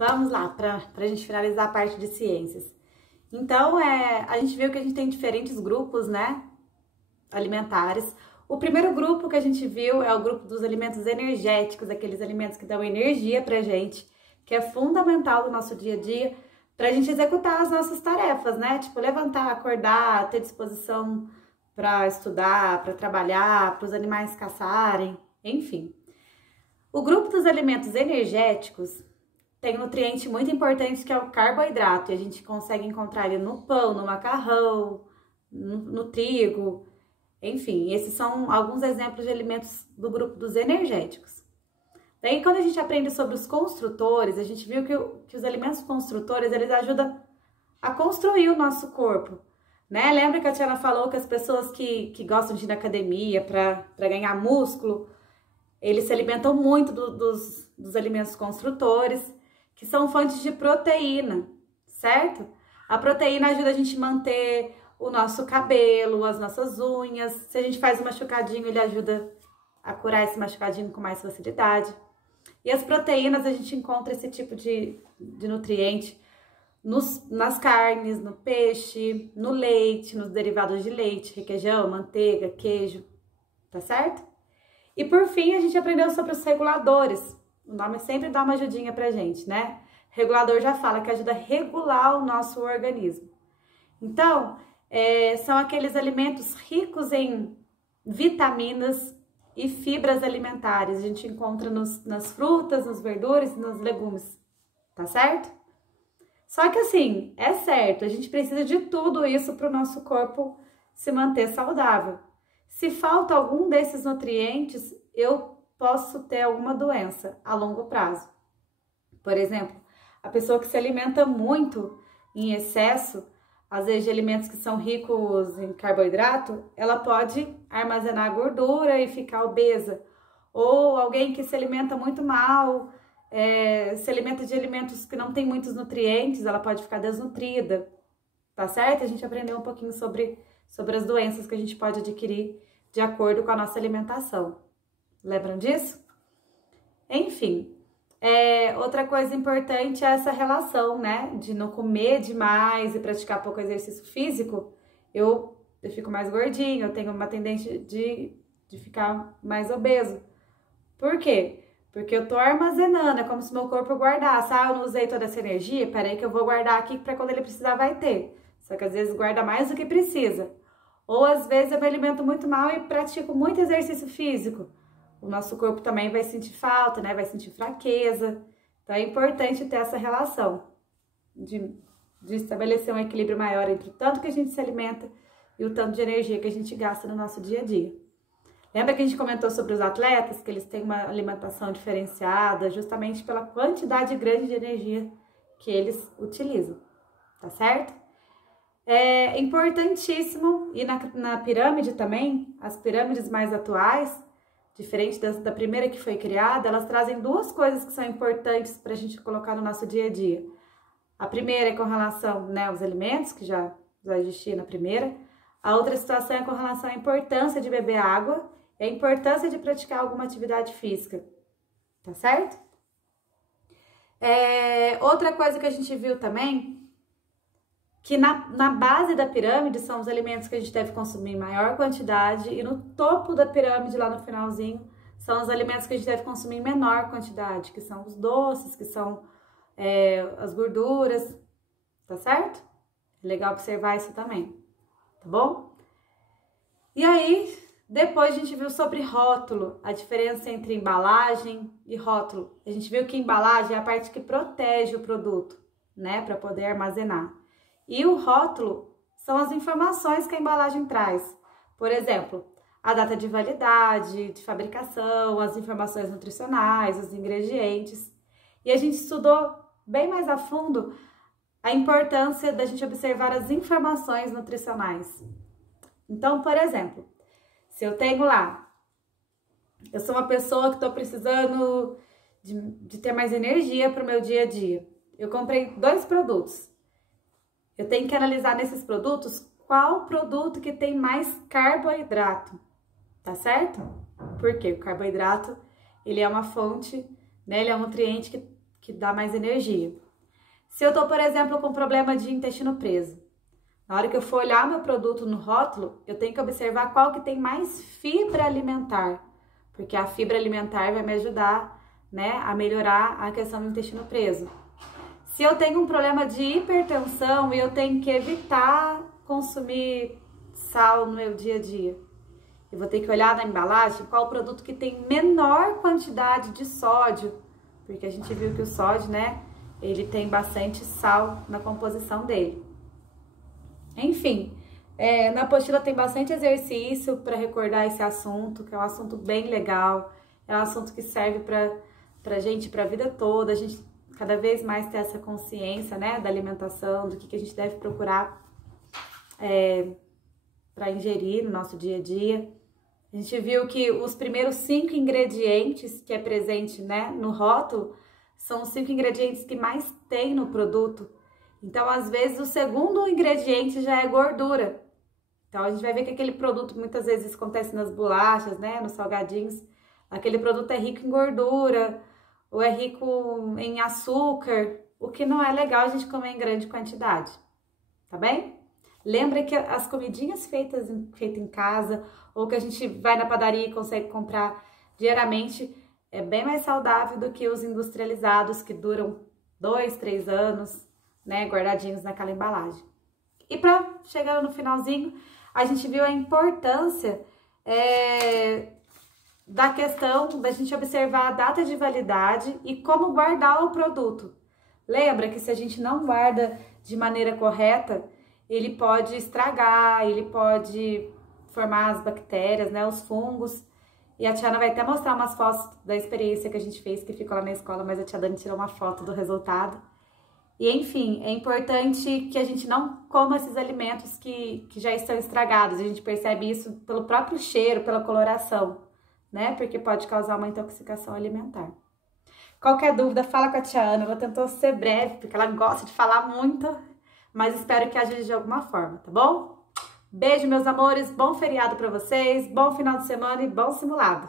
Vamos lá, para a gente finalizar a parte de ciências. Então, a gente viu que a gente tem diferentes grupos, né, alimentares. O primeiro grupo que a gente viu é o grupo dos alimentos energéticos, aqueles alimentos que dão energia pra gente, que é fundamental no nosso dia a dia, pra gente executar as nossas tarefas, né? Tipo, levantar, acordar, ter disposição para estudar, para trabalhar, para os animais caçarem, enfim. O grupo dos alimentos energéticos tem um nutriente muito importante que é o carboidrato, e a gente consegue encontrar ele no pão, no macarrão, no trigo, enfim, esses são alguns exemplos de alimentos do grupo dos energéticos. Daí, quando a gente aprende sobre os construtores, a gente viu que os alimentos construtores, eles ajudam a construir o nosso corpo, né? Lembra que a Tiana falou que as pessoas que gostam de ir na academia para ganhar músculo, eles se alimentam muito dos alimentos construtores, que são fontes de proteína, certo? A proteína ajuda a gente a manter o nosso cabelo, as nossas unhas. Se a gente faz um machucadinho, ele ajuda a curar esse machucadinho com mais facilidade. E as proteínas, a gente encontra esse tipo de nutriente nas carnes, no peixe, no leite, nos derivados de leite, requeijão, manteiga, queijo, tá certo? E por fim, a gente aprendeu sobre os reguladores. O nome sempre dá uma ajudinha pra gente, né? Regulador já fala que ajuda a regular o nosso organismo. Então, são aqueles alimentos ricos em vitaminas e fibras alimentares. A gente encontra nas frutas, nas verduras e nos legumes, tá certo? Só que assim, é certo, a gente precisa de tudo isso para o nosso corpo se manter saudável. Se falta algum desses nutrientes, eu posso ter alguma doença a longo prazo. Por exemplo, a pessoa que se alimenta muito em excesso, às vezes de alimentos que são ricos em carboidrato, ela pode armazenar gordura e ficar obesa. Ou alguém que se alimenta muito mal, se alimenta de alimentos que não tem muitos nutrientes, ela pode ficar desnutrida, tá certo? A gente aprendeu um pouquinho sobre as doenças que a gente pode adquirir de acordo com a nossa alimentação. Lembram disso? Enfim, outra coisa importante é essa relação, né? De não comer demais e praticar pouco exercício físico, eu fico mais gordinho, eu tenho uma tendência de ficar mais obeso. Por quê? Porque eu tô armazenando, é como se meu corpo guardasse. Ah, eu não usei toda essa energia, peraí que eu vou guardar aqui para quando ele precisar vai ter. Só que às vezes guarda mais do que precisa. Ou às vezes eu me alimento muito mal e pratico muito exercício físico. O nosso corpo também vai sentir falta, né? Vai sentir fraqueza. Então é importante ter essa relação de estabelecer um equilíbrio maior entre o tanto que a gente se alimenta e o tanto de energia que a gente gasta no nosso dia a dia. Lembra que a gente comentou sobre os atletas, que eles têm uma alimentação diferenciada justamente pela quantidade grande de energia que eles utilizam, tá certo? É importantíssimo, e na pirâmide também, as pirâmides mais atuais, diferente da primeira que foi criada, elas trazem duas coisas que são importantes para a gente colocar no nosso dia a dia. A primeira é com relação, né, aos alimentos, que já existia na primeira. A outra situação é com relação à importância de beber água e a importância de praticar alguma atividade física, tá certo? Outra coisa que a gente viu também, que na base da pirâmide são os alimentos que a gente deve consumir em maior quantidade e no topo da pirâmide, lá no finalzinho, são os alimentos que a gente deve consumir em menor quantidade, que são os doces, que são as gorduras, tá certo? É legal observar isso também, tá bom? E aí, depois a gente viu sobre rótulo, a diferença entre embalagem e rótulo. A gente viu que embalagem é a parte que protege o produto, né, para poder armazenar. E o rótulo são as informações que a embalagem traz. Por exemplo, a data de validade, de fabricação, as informações nutricionais, os ingredientes. E a gente estudou bem mais a fundo a importância da gente observar as informações nutricionais. Então, por exemplo, se eu tenho lá, eu sou uma pessoa que estou precisando de ter mais energia para o meu dia a dia. Eu comprei 2 produtos. Eu tenho que analisar nesses produtos qual produto que tem mais carboidrato, tá certo? Porque o carboidrato, ele é uma fonte, né? Ele é um nutriente que dá mais energia. Se eu tô, por exemplo, com problema de intestino preso, na hora que eu for olhar meu produto no rótulo, eu tenho que observar qual que tem mais fibra alimentar, porque a fibra alimentar vai me ajudar, né, a melhorar a questão do intestino preso. Se eu tenho um problema de hipertensão e eu tenho que evitar consumir sal no meu dia a dia, eu vou ter que olhar na embalagem qual o produto que tem menor quantidade de sódio, porque a gente viu que o sódio, né, ele tem bastante sal na composição dele. Enfim, na apostila tem bastante exercício para recordar esse assunto, que é um assunto bem legal, é um assunto que serve pra gente, pra vida toda, a gente cada vez mais ter essa consciência, né, da alimentação, do que a gente deve procurar para ingerir no nosso dia a dia. A gente viu que os primeiros 5 ingredientes que é presente, né, no rótulo são os 5 ingredientes que mais tem no produto. Então, às vezes, o segundo ingrediente já é gordura. Então, a gente vai ver que aquele produto, muitas vezes, acontece nas bolachas, né, nos salgadinhos. Aquele produto é rico em gordura, ou é rico em açúcar, o que não é legal a gente comer em grande quantidade, tá bem? Lembra que as comidinhas feitas em casa, ou que a gente vai na padaria e consegue comprar diariamente, é bem mais saudável do que os industrializados que duram 2, 3 anos, né, guardadinhos naquela embalagem. E para chegar no finalzinho, a gente viu a importância da questão da gente observar a data de validade e como guardar o produto. Lembra que se a gente não guarda de maneira correta, ele pode estragar, ele pode formar as bactérias, né, os fungos. E a Tiana vai até mostrar umas fotos da experiência que a gente fez, que ficou lá na escola, mas a tia Dani tirou uma foto do resultado. E enfim, é importante que a gente não coma esses alimentos que já estão estragados. A gente percebe isso pelo próprio cheiro, pela coloração, né? Porque pode causar uma intoxicação alimentar. Qualquer dúvida, fala com a tia Ana. Ela tentou ser breve, porque ela gosta de falar muito, mas espero que ajude de alguma forma, tá bom? Beijo, meus amores, bom feriado pra vocês, bom final de semana e bom simulado!